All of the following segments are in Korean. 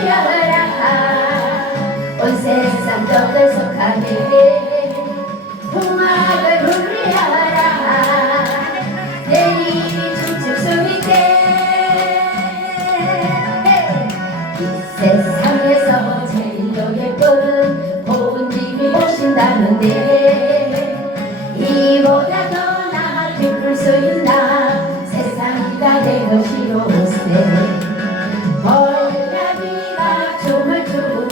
피어라 온 세상 덕을 속하네 풍악을 울리하라. 내 이름이 춤출 수 있게. 이 세상에서 제일로 예쁜 고운 님이 오신다는데 이보다 더 나아 기쁠 수 있나? 세상이 다내 것이로 오세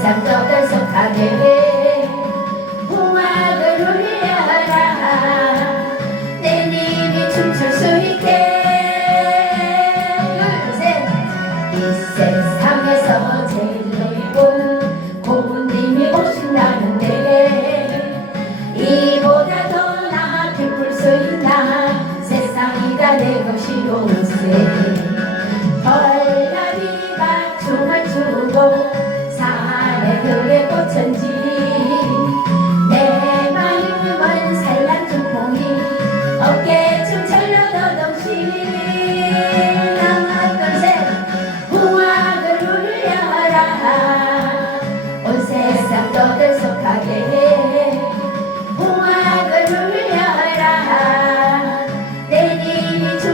산적을 속하게 홍학을 울려라. 내 님이 춤출 수 있게. 둘셋이 세상에서 제일로 예쁜 고운님이 오신다는데 이보다 더 나아 기쁠 수 있나? 세상이 다 내 것이로세.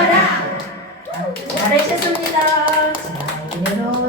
되어라. 잘하셨습니다. 자 이대로.